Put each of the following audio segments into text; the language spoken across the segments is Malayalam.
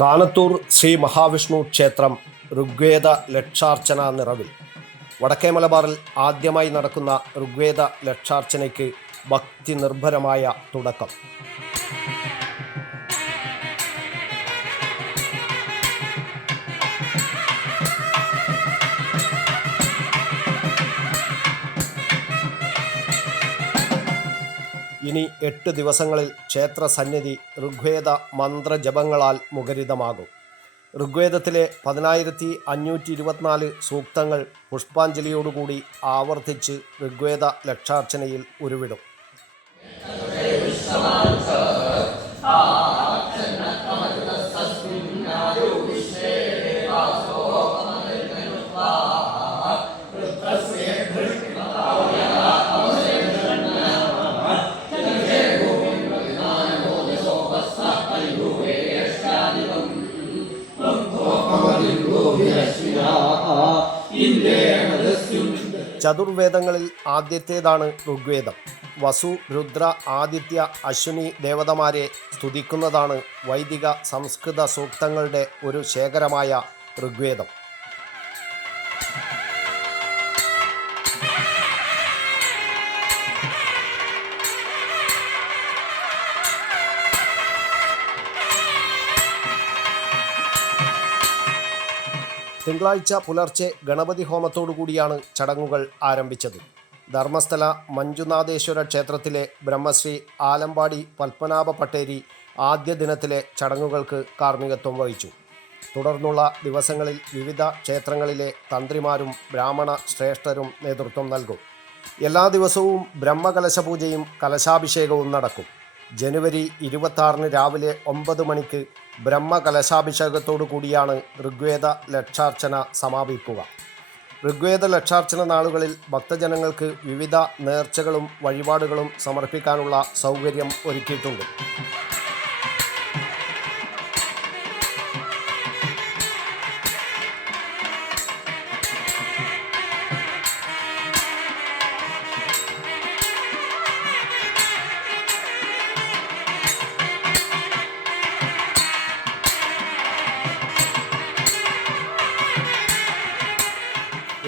കാനത്തൂർ ശ്രീ മഹാവിഷ്ണു ക്ഷേത്രം ഋഗ്വേദ ലക്ഷാർച്ചന നിറവിൽ. വടക്കേ മലബാറിൽ ആദ്യമായി നടക്കുന്ന ഋഗ്വേദ ലക്ഷാർച്ചനയ്ക്ക് ഭക്തി നിർഭരമായ തുടക്കം. ഇനി 8 ദിവസങ്ങളിൽ ക്ഷേത്ര സന്നിധി ഋഗ്വേദ മന്ത്രജപങ്ങളാൽ മുഖരിതമാകും. ഋഗ്വേദത്തിലെ 10524 സൂക്തങ്ങൾ പുഷ്പാഞ്ജലിയോടുകൂടി ആവർത്തിച്ച് ഋഗ്വേദ ലക്ഷാർച്ചനയിൽ ഉരുവിടും. ചതുർവേദങ്ങളിൽ ആദ്യത്തേതാണ് ഋഗ്വേദം. വസു, രുദ്ര, ആദിത്യ, അശ്വിനി ദേവതമാരെ സ്തുതിക്കുന്നതാണ് വൈദിക സംസ്കൃത സൂക്തങ്ങളുടെ ഒരു ശേഖരമായ ഋഗ്വേദം. തിങ്കളാഴ്ച പുലർച്ചെ ഗണപതി ഹോമത്തോടുകൂടിയാണ് ചടങ്ങുകൾ ആരംഭിച്ചത്. ധർമ്മസ്ഥല മഞ്ജുനാഥേശ്വര ക്ഷേത്രത്തിലെ ബ്രഹ്മശ്രീ ആലമ്പാടി പത്മനാഭ പട്ടേരി ആദ്യ ദിനത്തിലെ ചടങ്ങുകൾക്ക് കാർമ്മികത്വം വഹിച്ചു. തുടർന്നുള്ള ദിവസങ്ങളിൽ വിവിധ ക്ഷേത്രങ്ങളിലെ തന്ത്രിമാരും ബ്രാഹ്മണ ശ്രേഷ്ഠരും നേതൃത്വം നൽകും. എല്ലാ ദിവസവും ബ്രഹ്മകലശപൂജയും കലശാഭിഷേകവും നടക്കും. ജനുവരി 26 രാവിലെ 9 മണിക്ക് ബ്രഹ്മകലശാഭിഷേകത്തോടു കൂടിയാണ് ഋഗ്വേദ ലക്ഷാർച്ചന സമാപിക്കുക. ഋഗ്വേദ ലക്ഷാർച്ചന നാളുകളിൽ ഭക്തജനങ്ങൾക്ക് വിവിധ നേർച്ചകളും വഴിപാടുകളും സമർപ്പിക്കാനുള്ള സൗകര്യം ഒരുക്കിയിട്ടുണ്ട്.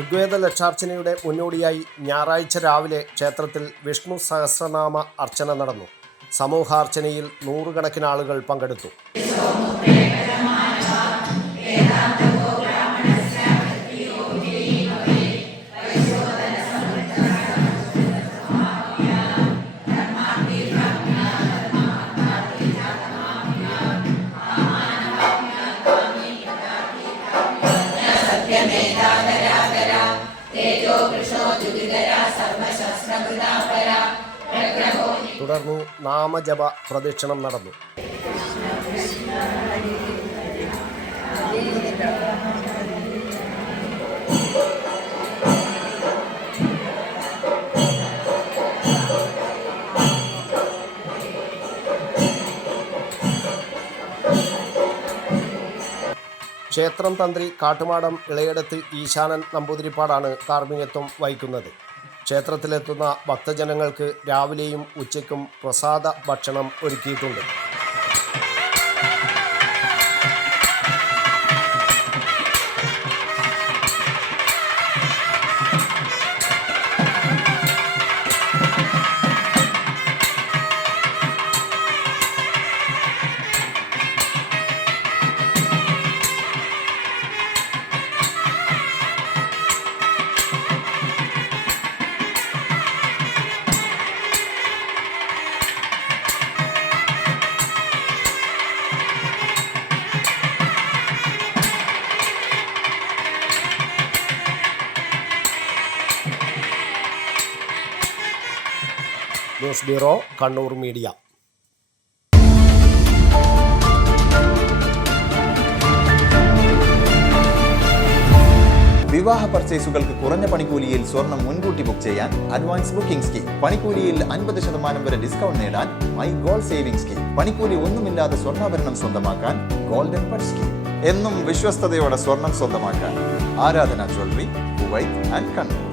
ഋഗ്വേദ ലക്ഷാർച്ചനയുടെ മുന്നോടിയായി ഞായറാഴ്ച രാവിലെ ക്ഷേത്രത്തിൽ വിഷ്ണു സഹസ്രനാമ അർച്ചന നടന്നു. സമൂഹാർച്ചനയിൽ 100 കണക്കിന് ആളുകൾ പങ്കെടുത്തു. തുടർന്ന് നാമജപ പ്രദക്ഷിണം നടന്നു. ക്ഷേത്രം തന്ത്രി കാട്ടുമാടം ഇളയടത്ത് ഈശാനൻ നമ്പൂതിരിപ്പാടാണ് കാർമ്മികത്വം വഹിക്കുന്നത്. ക്ഷേത്രത്തിലെത്തുന്ന ഭക്തജനങ്ങൾക്ക് രാവിലെയും ഉച്ചയ്ക്കും പ്രസാദ ഭക്ഷണം ഒരുക്കിയിട്ടുണ്ട്. News bureau, Kannur media. വിവാഹ പർച്ചേസുകൾക്ക് കുറഞ്ഞ പണിക്കൂലിയിൽ സ്വർണം മുൻകൂട്ടി ബുക്ക് ചെയ്യാൻ അഡ്വാൻസ് ബുക്കിംഗ് സ്കീം. പണിക്കൂലിയിൽ 50% വരെ ഡിസ്കൗണ്ട് നേടാൻ മൈ ഗോൾഡ് സേവിംഗ് സ്കീം. പണിക്കൂലി ഒന്നുമില്ലാതെ സ്വർണ്ണാഭരണം സ്വന്തമാക്കാൻ ഗോൾഡൻ പട്ട് സ്കീം. എന്നും വിശ്വസ്തയോടെ സ്വർണം സ്വന്തമാക്കാൻ ആരാധന ജ്വല്ലറി, കുവൈറ്റ് ആൻഡ് കണ്ണൂർ.